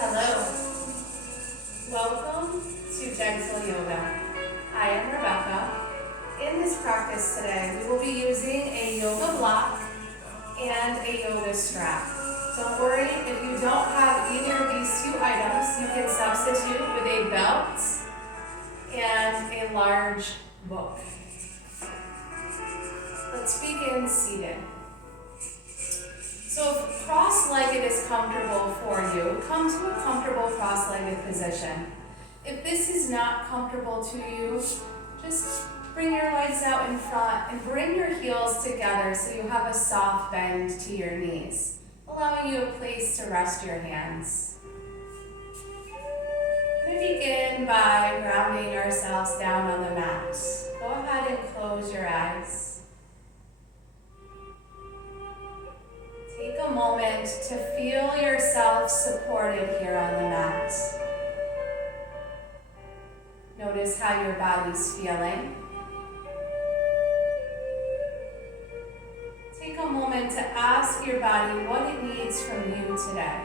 Hello, welcome to Gentle Yoga. I am Rebecca. In this practice today, we will be using a yoga block and a yoga strap. Don't worry, if you don't have either of these two items, you can substitute with a belt and a large book. Let's begin seated. So if cross-legged is comfortable for you, come to a comfortable cross-legged position. If this is not comfortable to you, just bring your legs out in front and bring your heels together so you have a soft bend to your knees, allowing you a place to rest your hands. We begin by grounding ourselves down on the mat. Go ahead and close your eyes. Take a moment to feel yourself supported here on the mat. Notice how your body's feeling. Take a moment to ask your body what it needs from you today.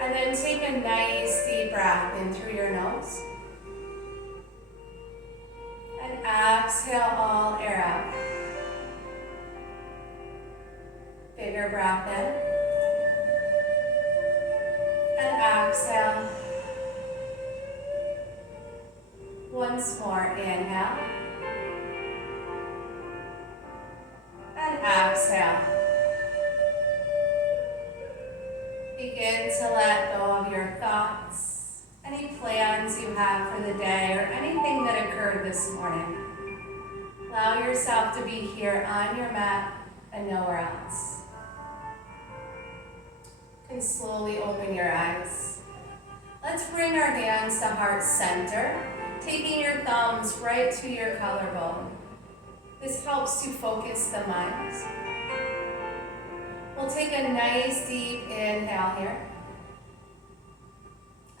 And then take a nice deep breath in through your nose. And exhale all air out. Bigger breath in. And exhale. Once more, inhale. And exhale. Begin to let go of your thoughts, any plans you have for the day, or anything that occurred this morning. Allow yourself to be here on your mat and nowhere else. And slowly open your eyes. Let's bring our hands to heart center, taking your thumbs right to your collarbone. This helps to focus the mind. We'll take a nice deep inhale here.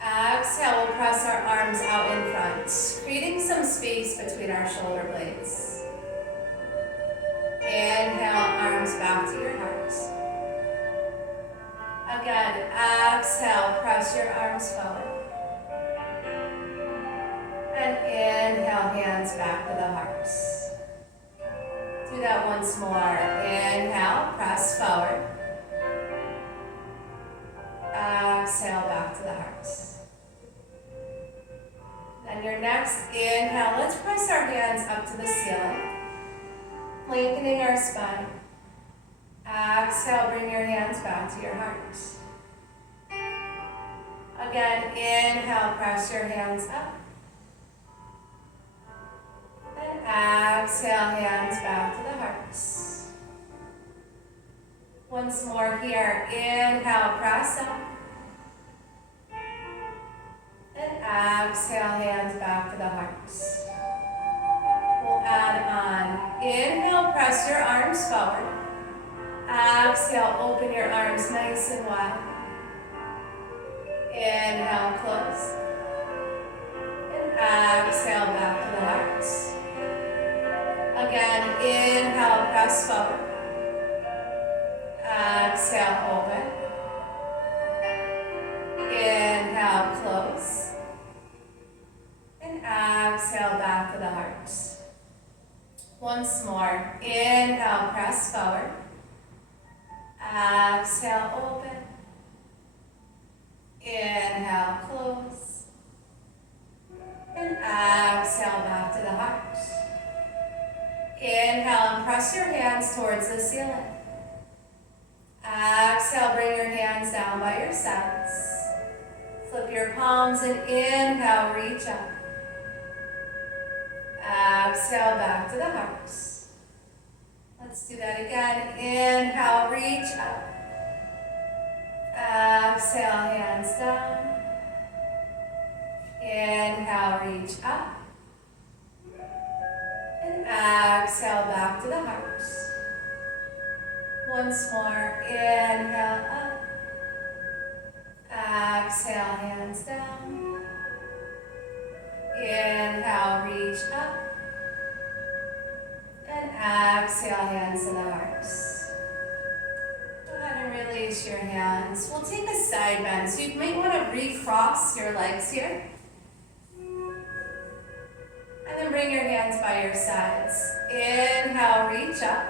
Exhale, we'll press our arms out in front, creating some space between our shoulder blades. Inhale, arms back to your heart. Again, exhale, press your arms forward. And inhale, hands back to the heart. Do that once more. Inhale, press forward. Exhale, back to the heart. Then your next inhale, let's press our hands up to the ceiling, lengthening our spine. Exhale, bring your hands back to your heart. Again, inhale, press your hands up. And exhale, hands back to the heart. Once more here, inhale, press up. And exhale, hands back to the heart. We'll add on. Inhale, press your arms forward. Exhale, open your arms nice and wide. Inhale, close. And exhale, back to the heart. Again, inhale, press forward. Exhale, open. Inhale, close. And exhale, back to the heart. Once more. Inhale, press forward. Exhale, open. Inhale, close. And exhale, back to the heart. Inhale and press your hands towards the ceiling. Exhale, bring your hands down by your sides. Flip your palms and inhale, reach up. Exhale, back to the heart. Let's do that again. Inhale, reach up. Exhale, hands down. Inhale, reach up. And exhale, back to the heart. Once more, inhale up. Exhale, hands down. Inhale, reach up. And exhale, hands to the heart. Go ahead and Interlace your hands. We'll take a side bend. So you might want to recross your legs here. And then bring your hands by your sides. Inhale, reach up.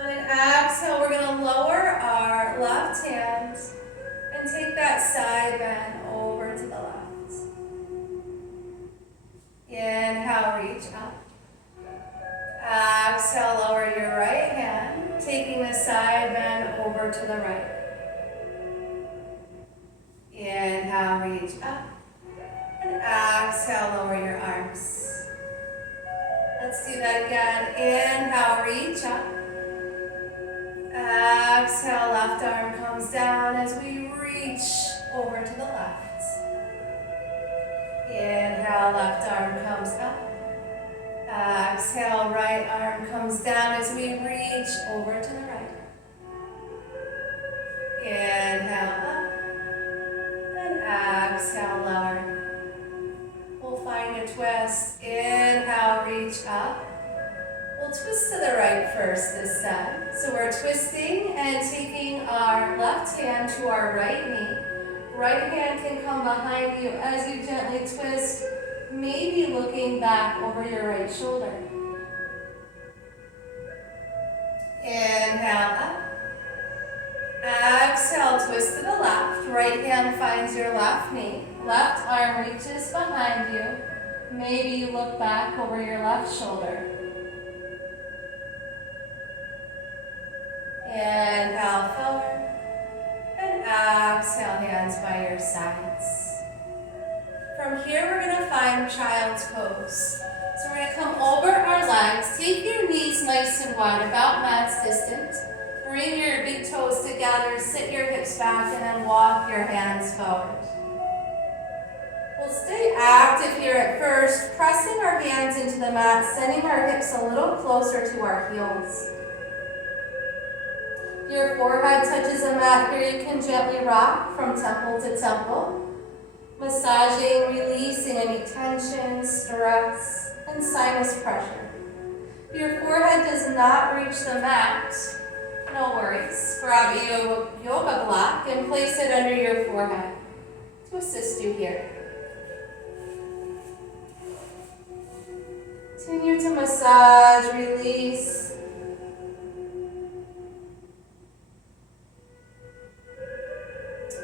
On an exhale, we're going to lower our left hand and take that side bend over to the left. Inhale, reach up. Exhale, lower your right hand, taking the side bend over to the right. Inhale, reach up. And exhale, lower your arms. Let's do that again. Inhale, reach up. Exhale, left arm comes down as we reach over to the left. Inhale, left arm comes up. Exhale, right arm comes down as we reach over to the right. Inhale up. And exhale, lower. We'll find a twist. Inhale, reach up. We'll twist to the right first this time. So we're twisting and taking our left hand to our right knee. Right hand can come behind you as you gently twist, maybe looking back over your right shoulder. Inhale up. Exhale, twist to the left. Right hand finds your left knee. Left arm reaches behind you. Maybe you look back over your left shoulder. Inhale forward. And exhale, hands by your sides. From here, we're going to find child's pose. So we're going to come over our legs. Take your knees nice and wide, about mat's distant. Bring your big toes together, sit your hips back, and then walk your hands forward. We'll stay active here at first, pressing our hands into the mat, sending our hips a little closer to our heels. Your forehead touches the mat here. You can gently rock from temple to temple, massaging, releasing any tension, stress, and sinus pressure. If your forehead does not reach the mat, no worries. Grab a yoga block and place it under your forehead to assist you here. Continue to massage, release.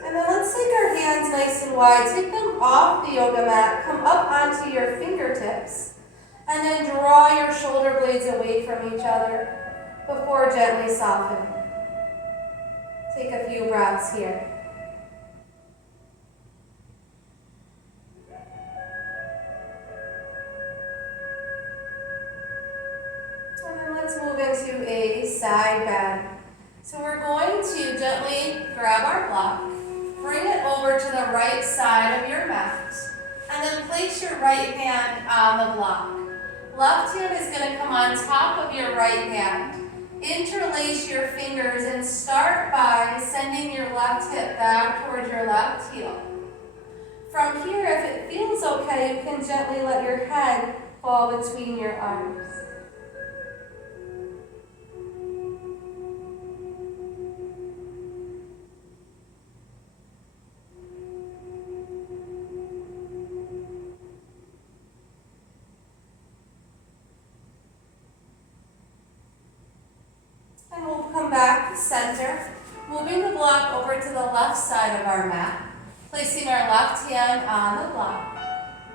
And then let's take our hands nice and wide. Take them off the yoga mat. Come up onto your fingertips. And then draw your shoulder blades away from each other before gently softening. Take a few breaths here. And then let's move into a side bend. So we're going to gently grab our block, bring it over to the right side of your mat, and then place your right hand on the block. Left hand is going to come on top of your right hand. Interlace your fingers and start by sending your left hip back towards your left heel. From here, if it feels okay, you can gently let your head fall between your arms. And we'll come back to center, moving the block over to the left side of our mat, placing our left hand on the block,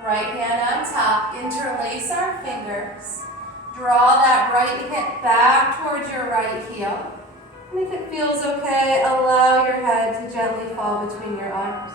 right hand on top, interlace our fingers, draw that right hip back towards your right heel, and if it feels okay, allow your head to gently fall between your arms.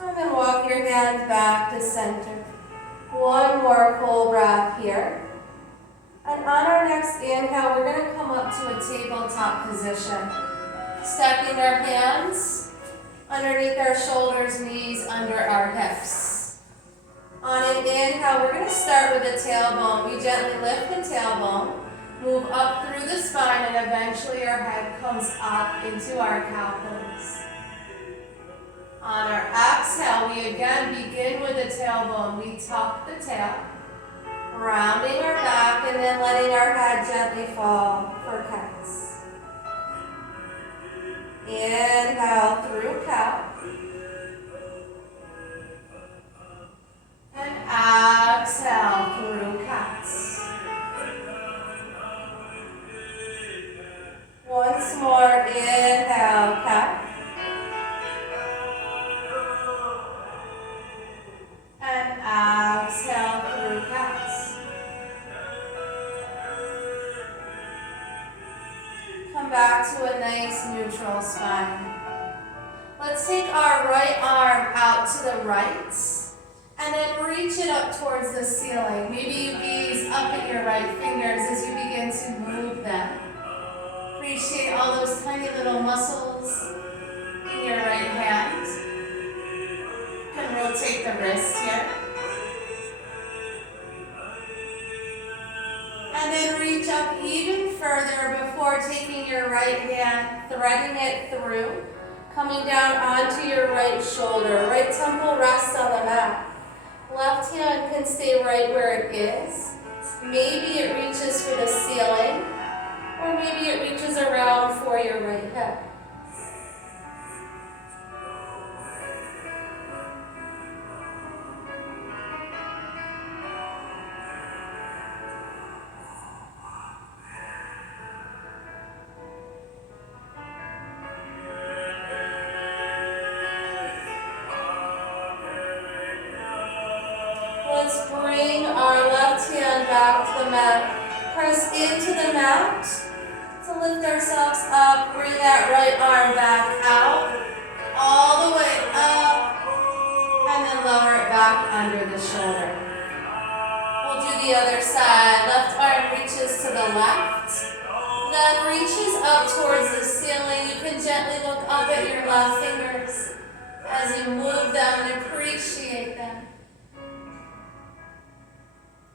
And then walk your hands back to center. One more full breath here. And on our next inhale, we're going to come up to a tabletop position. Stacking our hands underneath our shoulders, knees under our hips. On an inhale, we're going to start with the tailbone. We gently lift the tailbone, move up through the spine, and eventually our head comes up into our cow pose. On our exhale, we again begin with the tailbone. We tuck the tail, rounding our back, and then letting our head gently fall for cats. Inhale through cow. And exhale through cats. Once more, inhale, cat. And exhale through cats. Come back to a nice neutral spine. Let's take our right arm out to the right. And then reach it up towards the ceiling. Maybe you gaze up at your right fingers as you begin to move them. Appreciate all those tiny little muscles in your right hand. You can rotate the wrist here. And then reach up even further before taking your right hand, threading it through, coming down onto your right shoulder. Right temple rests on the mat. Left hand can stay right where it is. Maybe it reaches for the ceiling, or maybe it reaches around for your right hip. Let's bring our left hand back to the mat. Press into the mat to lift ourselves up. Bring that right arm back out, all the way up, and then lower it back under the shoulder. We'll do the other side. Left arm reaches to the left, then reaches up towards the ceiling. You can gently look up at your left fingers as you move them and appreciate them.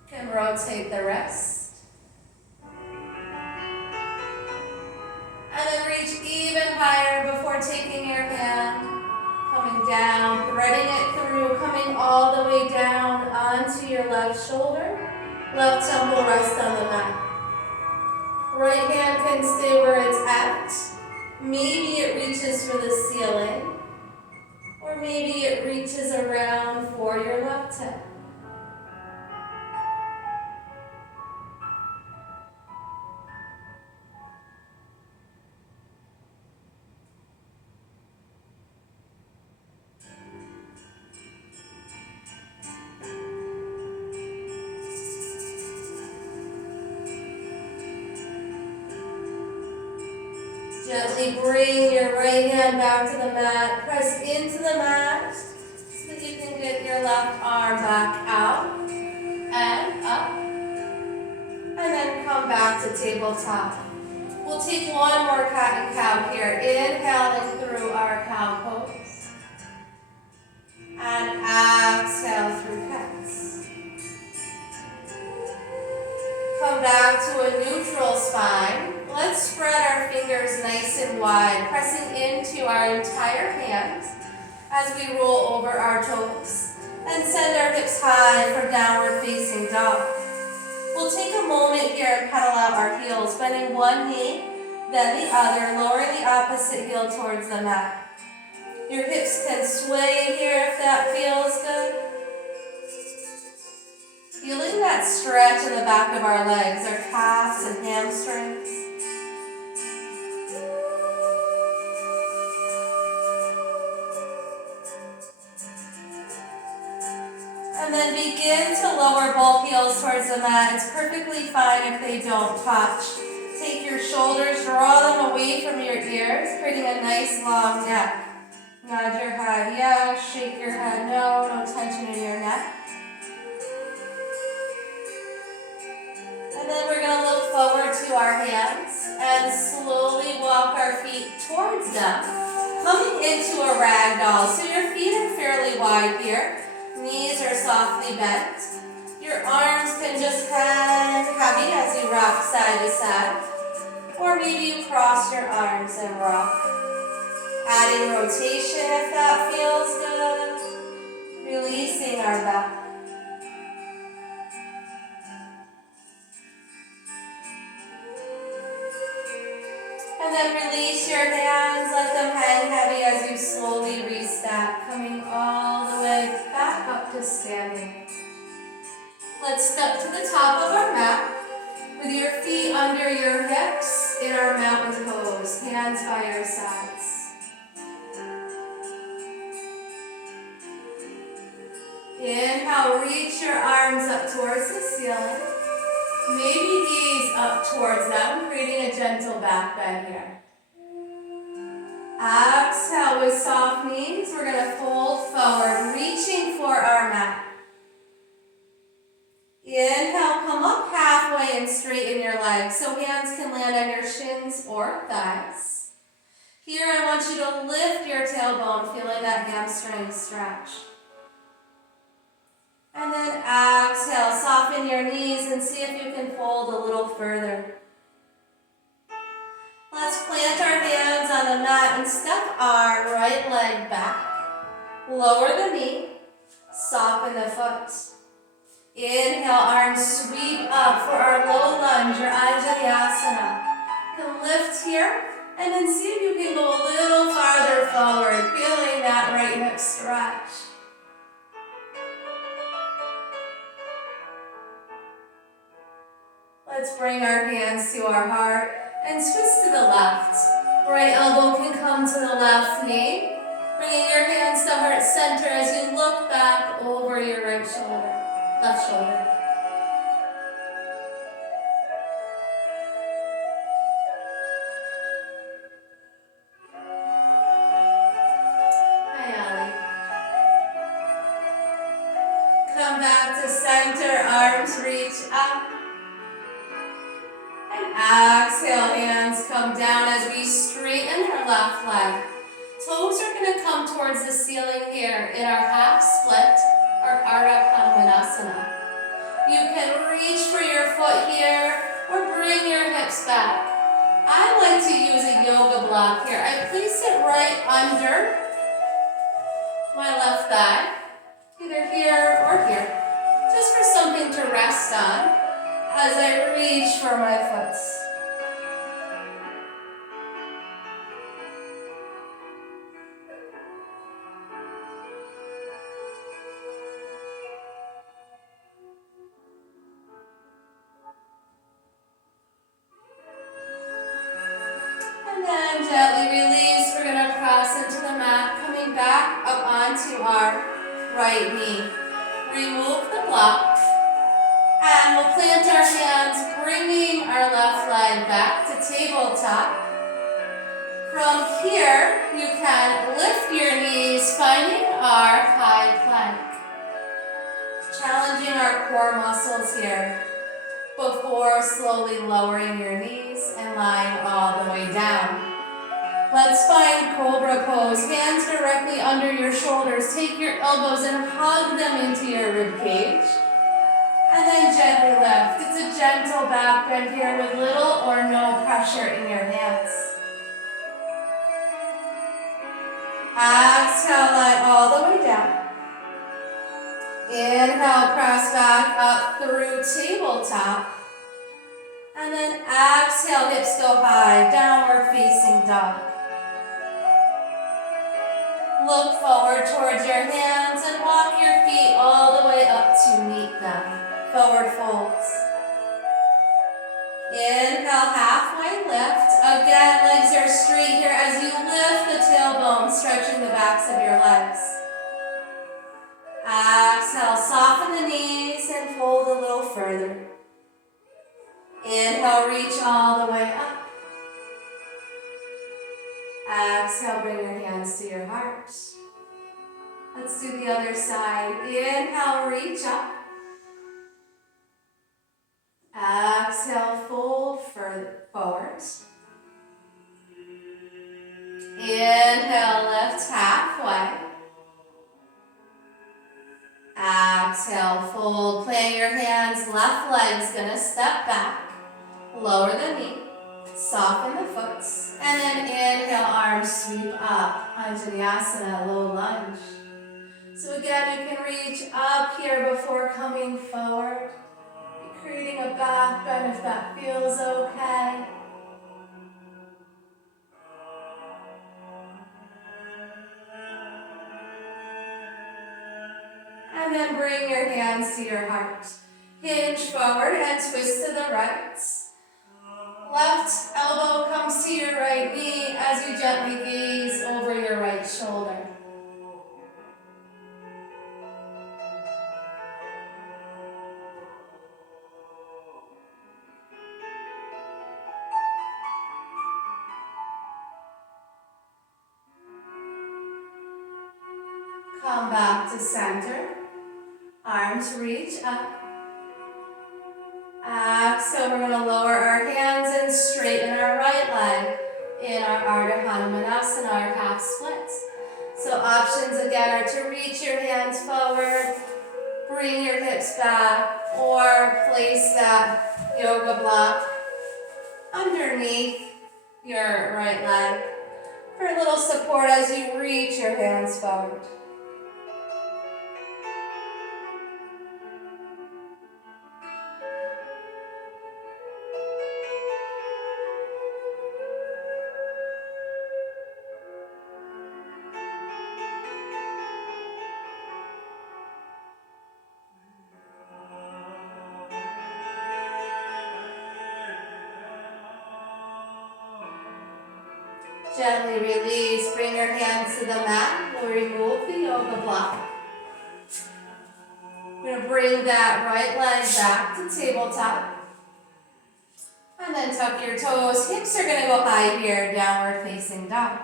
Can rotate the wrist. And then reach even higher before taking your hand, coming down, threading it through, coming all the way down onto your left shoulder. Left temple rest on the mat. Right hand can stay where it's at. Maybe it reaches for the ceiling, or maybe it reaches around for your left hip. Gently bring your right hand back to the mat. Press into the mat so that you can get your left arm back out and up. And then come back to tabletop. We'll take one more cat and cow here. Inhaling through our cow pose. And exhale through cats. Come back to a neutral spine. Let's spread our fingers nice and wide, pressing into our entire hand as we roll over our toes and send our hips high for downward facing dog. We'll take a moment here and pedal out our heels, bending one knee, then the other, lowering the opposite heel towards the mat. Your hips can sway here if that feels good. Feeling that stretch in the back of our legs, our calves and hamstrings. And then begin to lower both heels towards the mat. It's perfectly fine if they don't touch. Take your shoulders, draw them away from your ears, creating a nice long neck. Nod your head yes, shake your head no, no tension in your neck. And then we're going to look forward to our hands and slowly walk our feet towards them, coming into a ragdoll. So your feet are fairly wide here. Knees Knees are softly bent. Your arms can just hang heavy as you rock side to side. Or maybe you cross your arms and rock. Adding rotation if that feels good. Releasing our back. And then release your hands, let them hang heavy as you slowly restack, coming all the way back up to standing. Let's step to the top of our mat with your feet under your hips in our mountain pose, hands by your sides. Inhale, reach your arms up towards the ceiling. Maybe knees up towards them, creating a gentle back bend here. Exhale with soft knees. We're going to fold forward, reaching for our mat. Inhale, come up halfway and straighten your legs so hands can land on your shins or thighs. Here I want you to lift your tailbone, feeling that hamstring stretch. And then exhale, soften your knees and see if you can fold a little further. Let's plant our hands on the mat and step our right leg back. Lower the knee, soften the foot. Inhale, arms sweep up for our low lunge or Anjalyasana. You can lift here and then see if you can go a little farther forward, feeling that right hip stretch. Let's bring our hands to our heart and twist to the left. Right elbow can come to the left knee. Bringing your hands to heart center as you look back over your right shoulder, left shoulder. Hi, Ali. Come back to center, arms reach up. Exhale, hands come down as we straighten our left leg. Toes are going to come towards the ceiling here in our half split or Ardha Padmanasana. You can reach for your foot here or bring your hips back. I like to use a yoga block here. I place it right under my left thigh, either here or here, just for something to rest on as I reach for my foot. And then gently release. We're going to cross into the mat, coming back up onto our right knee. Remove the block. And we'll plant our hands, bringing our left leg back to tabletop. From here, you can lift your knees, finding our high plank. Challenging our core muscles here before slowly lowering your knees and lying all the way down. Let's find Cobra pose. Hands directly under your shoulders. Take your elbows and hug them into your rib cage. And then gently lift. It's a gentle back bend here with little or no pressure in your hands. Exhale, lie all the way down. Inhale, press back up through tabletop. And then exhale, hips go high, downward facing dog. Look forward towards your hands and walk your feet all the way up to meet them. Forward folds. Inhale, halfway lift. Again, legs are straight here as you lift the tailbone, stretching the backs of your legs. Exhale, soften the knees and fold a little further. Inhale, reach all the way up. Exhale, bring your hands to your heart. Let's do the other side. Inhale, reach up. Exhale, fold forward. Inhale, lift halfway. gonna step back, lower the knee, soften the foot, and then inhale, arms sweep up, Anjaneyasana, low lunge. So again, you can reach up here before coming forward, creating a back bend if that feels okay. And then bring your hands to your heart. Hinge forward and twist to the right. Left elbow comes to your right knee as you gently gaze over your right shoulder. Come back to center. Arms reach up. Exhale, we're going to lower our hands and straighten our right leg in our Ardha Hanumanasana, our half split. So options again are to reach your hands forward, bring your hips back, or place that yoga block underneath your right leg for a little support as you reach your hands forward. Gently release, bring your hands to the mat. We'll remove the yoga block. We're going to bring that right leg back to tabletop. And then tuck your toes. Hips are going to go high here, downward facing dog.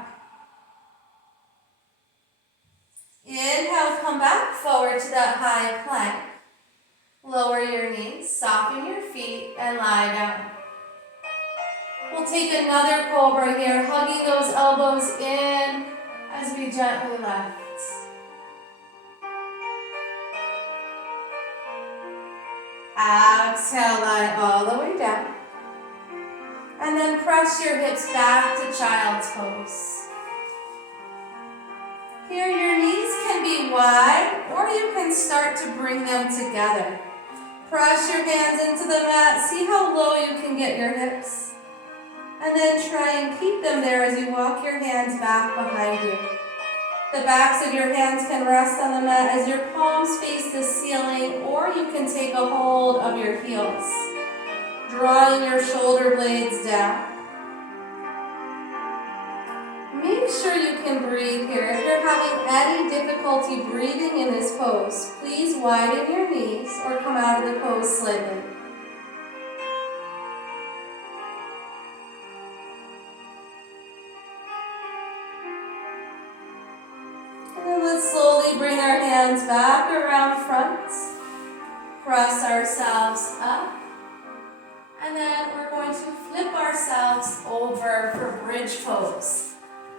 Inhale, come back forward to that high plank. Lower your knees, soften your feet, and lie down. We'll take another cobra here, hugging those elbows in as we gently lift. Exhale, lie all the way down. And then press your hips back to child's pose. Here, your knees can be wide, or you can start to bring them together. Press your hands into the mat. See how low you can get your hips. And then try and keep them there as you walk your hands back behind you. The backs of your hands can rest on the mat as your palms face the ceiling, or you can take a hold of your heels, drawing your shoulder blades down. Make sure you can breathe here. If you're having any difficulty breathing in this pose, please widen your knees or come out of the pose slightly. Let's slowly bring our hands back around front. Press ourselves up. And then we're going to flip ourselves over for bridge pose.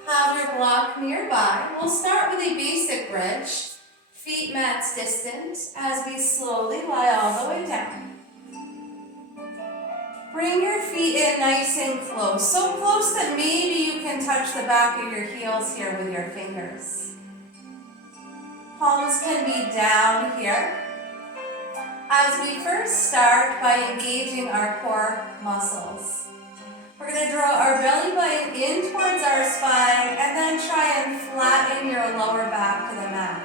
Have your block nearby. We'll start with a basic bridge. Feet mats distant as we slowly lie all the way down. Bring your feet in nice and close. So close that maybe you can touch the back of your heels here with your fingers. Palms can be down here. As we first start by engaging our core muscles. We're going to draw our belly button in towards our spine and then try and flatten your lower back to the mat.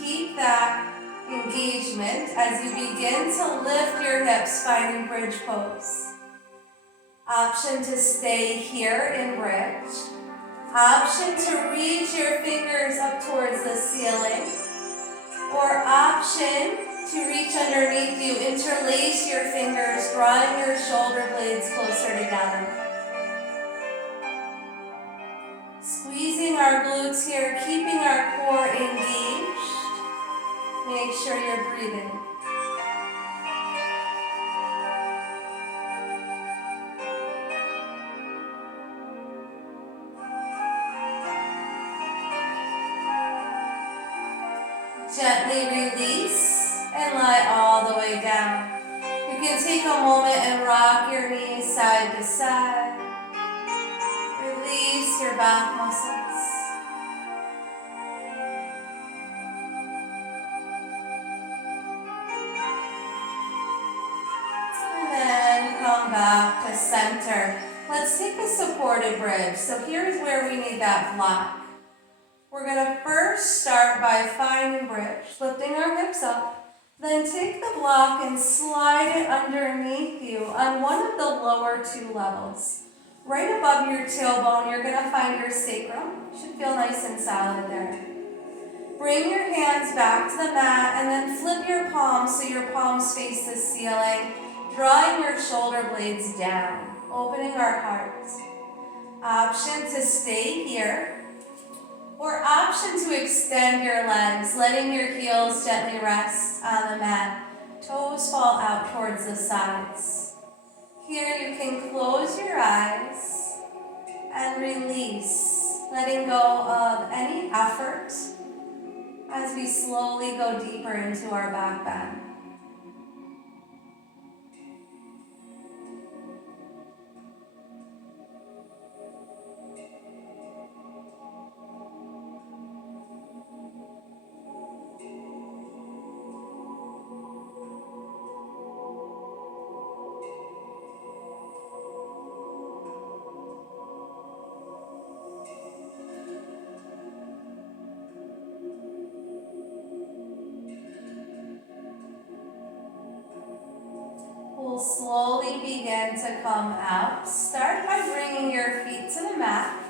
Keep that engagement as you begin to lift your hips, finding bridge pose. Option to stay here in bridge. Option to reach your fingers up towards the ceiling, or option to reach underneath you, interlace your fingers, drawing your shoulder blades closer together. Squeezing our glutes here, keeping our core engaged. Make sure you're breathing. Gently release and lie all the way down. You can take a moment and rock your knees side to side. Release your back muscles. And then come back to center. Let's take a supported bridge. So here's where we need that block. We're going to first start by finding bridge, lifting our hips up. Then take the block and slide it underneath you on one of the lower two levels. Right above your tailbone, you're going to find your sacrum. Should feel nice and solid there. Bring your hands back to the mat and then flip your palms so your palms face the ceiling, drawing your shoulder blades down, opening our heart. Option to stay here. Or option to extend your legs, letting your heels gently rest on the mat. Toes fall out towards the sides. Here you can close your eyes and release, letting go of any effort as we slowly go deeper into our back bend. We'll slowly begin to come out. Start by bringing your feet to the mat.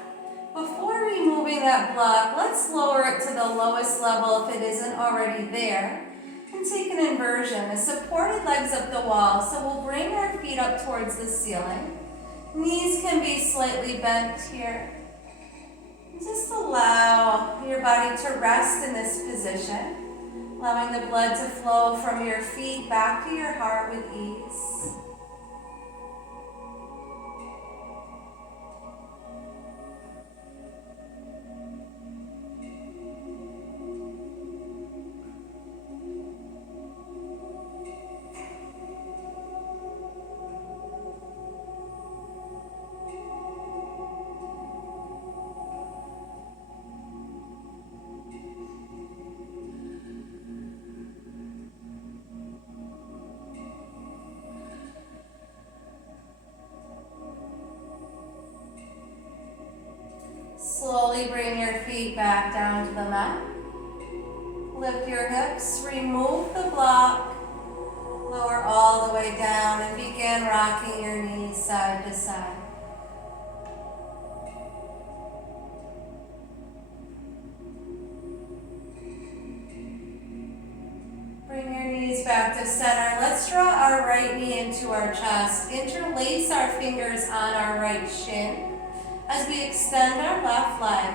Before removing that block, let's lower it to the lowest level if it isn't already there. And take an inversion, a supported legs up the wall. So we'll bring our feet up towards the ceiling. Knees can be slightly bent here. Just allow your body to rest in this position. Allowing the blood to flow from your feet back to your heart with ease. Slowly bring your feet back down to the mat. Lift your hips, remove the block, lower all the way down, and begin rocking your knees side to side. Bring your knees back to center. Let's draw our right knee into our chest. Interlace our fingers on our right shin as we extend our left leg.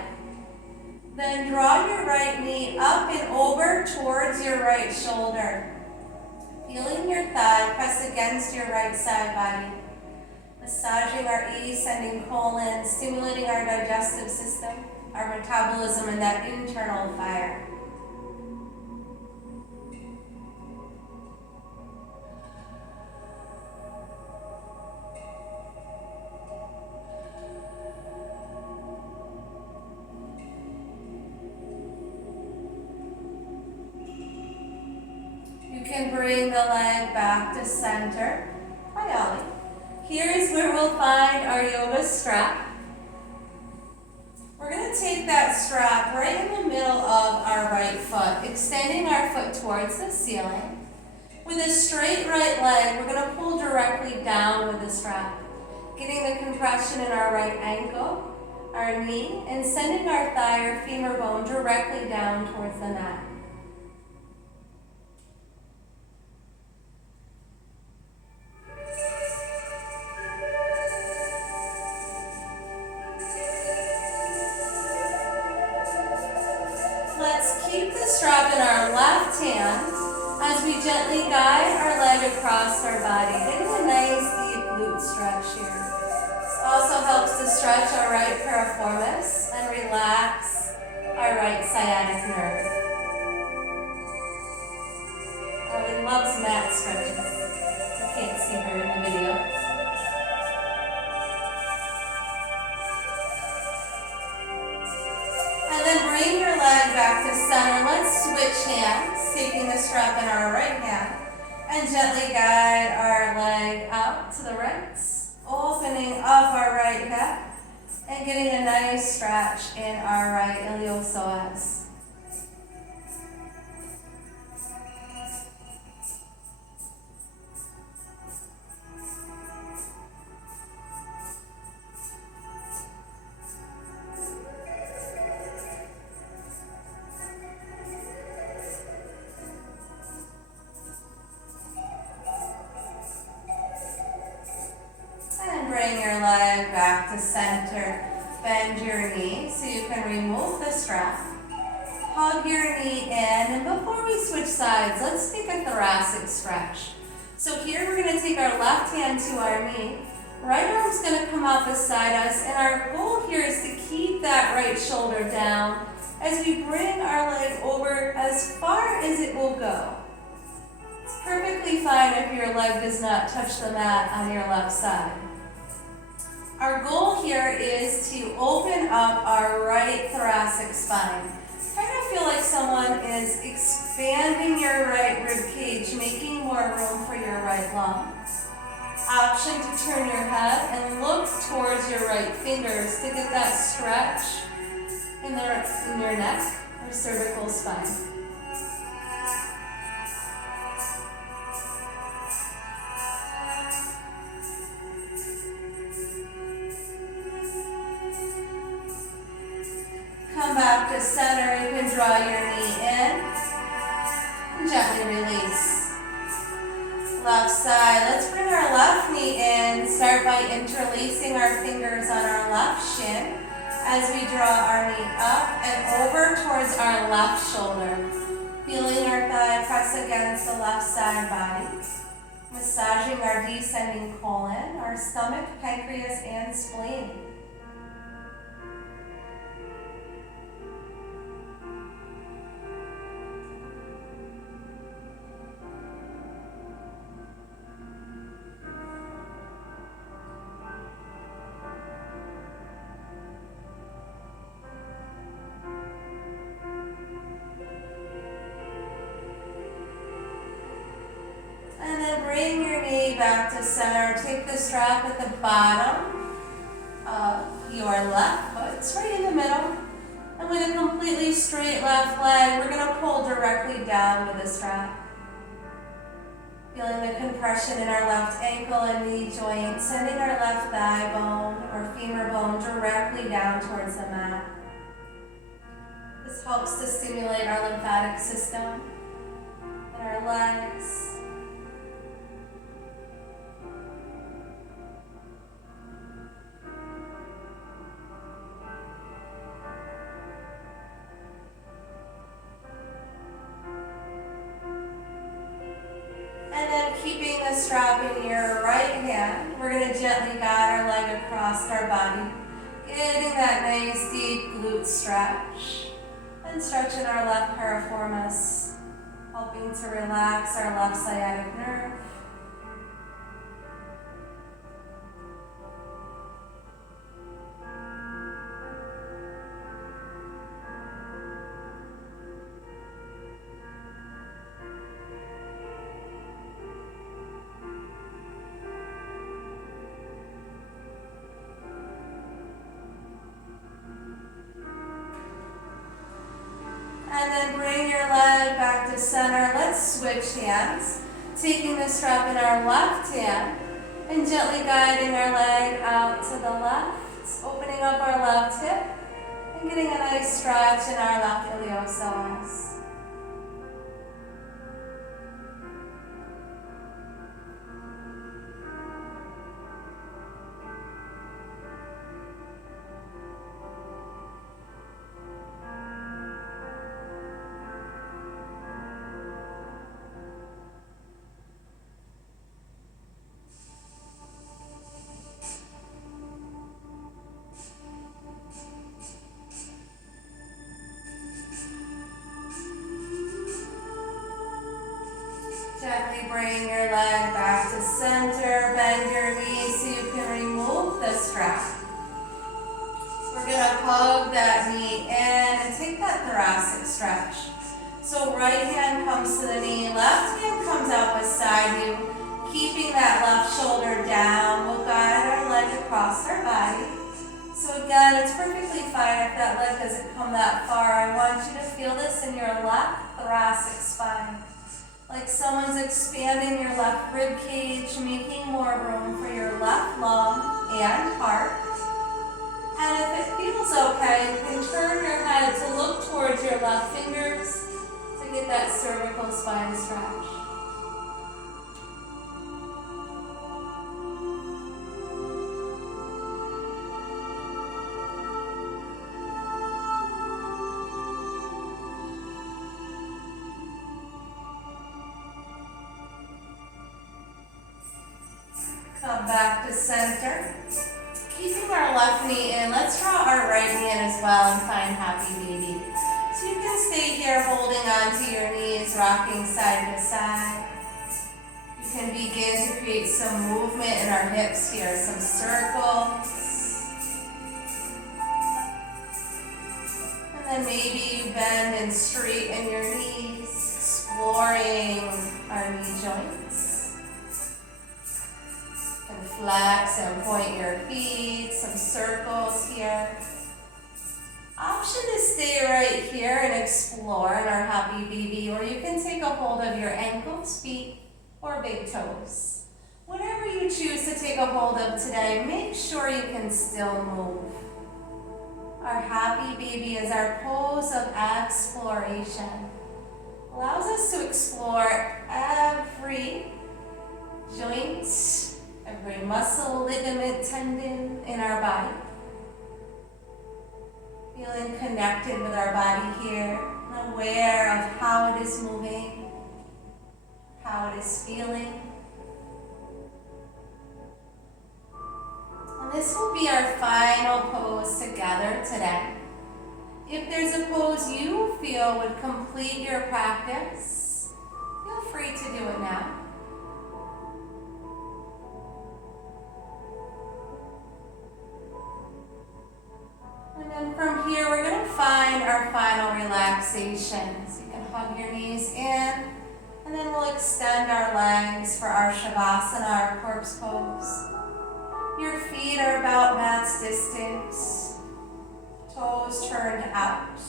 Then draw your right knee up and over towards your right shoulder. Feeling your thigh press against your right side body. Massaging our ascending colon, stimulating our digestive system, our metabolism, and that internal fire. Bring the leg back to center. Hi, Ollie. Here is where we'll find our yoga strap. We're going to take that strap right in the middle of our right foot, extending our foot towards the ceiling. With a straight right leg, we're going to pull directly down with the strap, getting the compression in our right ankle, our knee, and sending our thigh or femur bone directly down towards the mat. Strap in our left hand as we gently guide our leg across our body, getting a nice deep glute stretch here. This also helps to stretch our right piriformis and relax our right sciatic nerve. Ellie loves mat stretches. You can't leg back to center. Let's switch hands, taking the strap in our right hand and gently guide our leg out to the right, opening up our right hip and getting a nice stretch in our right iliopsoas. Bring your leg back to center. Bend your knee so you can remove the strap. Hug your knee in, and before we switch sides, let's take a thoracic stretch. So here we're going to take our left hand to our knee. Right arm's going to come out beside us, and our goal here is to keep that right shoulder down as we bring our leg over as far as it will go. It's perfectly fine if your leg does not touch the mat on your left side. Our goal here is to open up our right thoracic spine. Kind of feel like someone is expanding your right rib cage, making more room for your right lung. Option to turn your head and look towards your right fingers to get that stretch in your neck or cervical spine. Come back to center. You can draw your knee in and gently release. Left side. Let's bring our left knee in. Start by interlacing our fingers on our left shin as we draw our knee up and over towards our left shoulder. Feeling our thigh press against the left side body. Massaging our descending colon, our stomach, pancreas, and spleen. Bring your knee back to center. Take the strap at the bottom of your left foot. It's right in the middle. And with a completely straight left leg, we're going to pull directly down with the strap. Feeling the compression in our left ankle and knee joint, sending our left thigh bone or femur bone directly down towards the mat. This helps to stimulate our lymphatic system and our legs. Keeping the strap in your right hand, we're going to gently guide our leg across our body, getting that nice deep glute stretch, and stretching our left piriformis, helping to relax our left sciatic nerve. And then bring your leg back to center. Let's switch hands. Taking the strap in our left hand and gently guiding our leg out to the left, opening up our left hip and getting a nice stretch in our left iliopsoas. Gently bring your leg back to center, bend your knees so you can remove the strap. We're going to hug that knee in and take that thoracic stretch. So right hand comes to the knee, left hand comes out beside you, keeping that left shoulder down. We'll guide our leg across our body. So again, it's perfectly fine if that leg doesn't come that far. I want you to feel this in your left thoracic spine. Like someone's expanding your left rib cage, making more room for your left lung and heart. And if it feels okay, you can turn your head to look towards your left fingers to get that cervical spine stretch. Come back to center. Keeping our left knee in, let's draw our right knee in as well and find happy baby. So you can stay here holding on to your knees, rocking side to side. You can begin to create some movement in our hips here, some circles. And then maybe you bend and straighten your knees, exploring our knee joints. Flex and point your feet, some circles here. Option to stay right here and explore in our happy baby, or you can take a hold of your ankles, feet, or big toes. Whatever you choose to take a hold of today, make sure you can still move. Our happy baby is our pose of exploration. Allows us to explore every joint, every muscle, ligament, tendon in our body. Feeling connected with our body here, aware of how it is moving, how it is feeling. And this will be our final pose together today. If there's a pose you feel would complete your practice, feel free to do it now. And then from here, we're going to find our final relaxation. So you can hug your knees in, and then we'll extend our legs for our Shavasana, our corpse pose. Your feet are about mat's distance, toes turned out,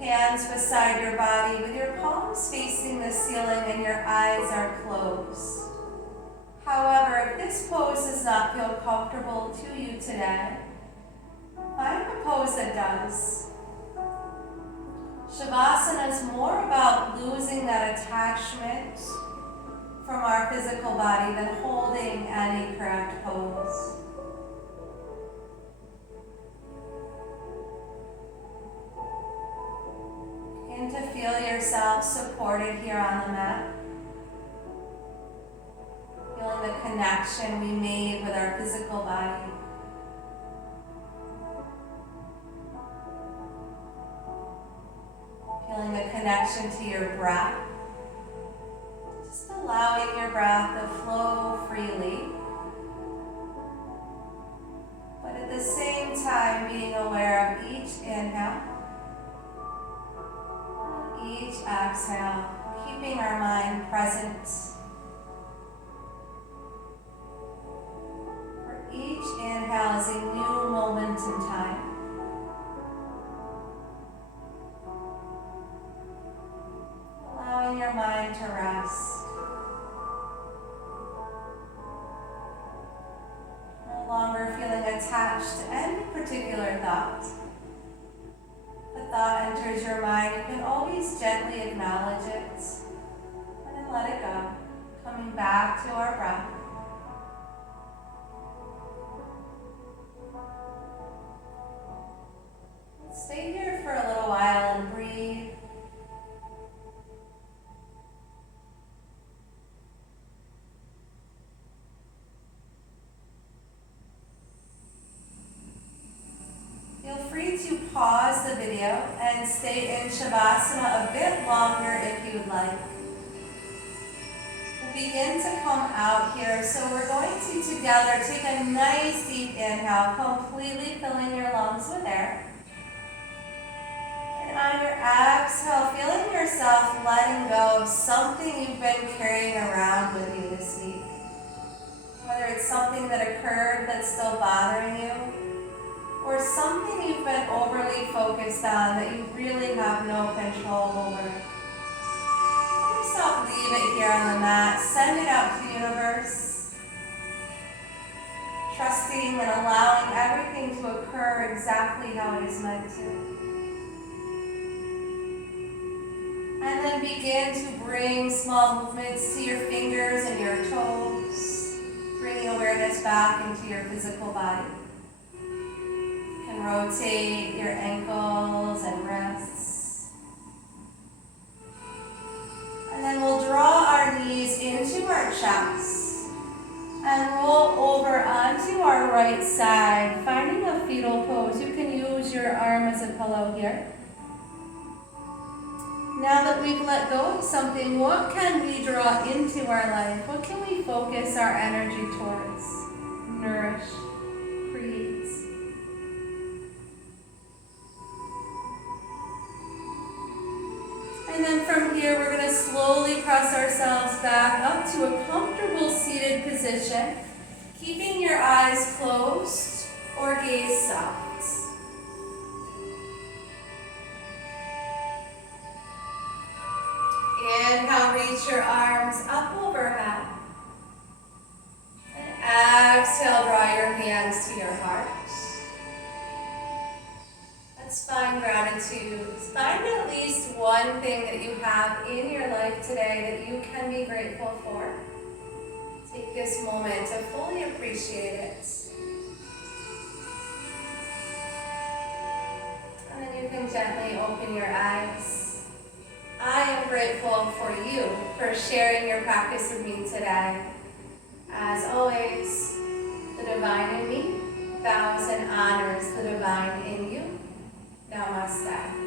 hands beside your body with your palms facing the ceiling and your eyes are closed. However, if this pose does not feel comfortable to you today, find a pose that does. Shavasana is more about losing that attachment from our physical body than holding any correct pose. Begin to feel yourself supported here on the mat. Feeling the connection we made with our physical body. Feeling a connection to your breath. Just allowing your breath to flow freely. But at the same time being aware of each inhale, and each exhale, keeping our mind present. For each inhale is a new moment in time. Allowing your mind to rest. No longer feeling attached to any particular thought. If a thought enters your mind, you can always gently acknowledge it and then let it go. Coming back to our breath. Stay here for a little while and breathe. Feel free to pause the video and stay in Shavasana a bit longer if you'd like. We'll begin to come out here, so we're going to together take a nice deep inhale, completely filling your lungs with air. And on your exhale, feeling yourself letting go of something you've been carrying around with you this week. Whether it's something that occurred that's still bothering you, or something you've been overly focused on that you really have no control over. Let yourself leave it here on the mat, send it out to the universe, trusting and allowing everything to occur exactly how it is meant to. And then begin to bring small movements to your fingers and your toes, bringing awareness back into your physical body. You can rotate your ankles and wrists. And then we'll draw our knees into our chest and roll over onto our right side, finding a fetal pose. You can use your arm as a pillow here. Now that we've let go of something, what can we draw into our life? What can we focus our energy towards? Nourish, create. And then from here, we're going to slowly press ourselves back up to a comfortable seated position, keeping your eyes closed or gaze soft. Inhale, reach your arms up overhead. And exhale, draw your hands to your heart. Let's find gratitude. Find at least one thing that you have in your life today that you can be grateful for. Take this moment to fully appreciate it. And then you can gently open your eyes. I am grateful for you for sharing your practice with me today. As always, the divine in me bows and honors the divine in you. Namaste.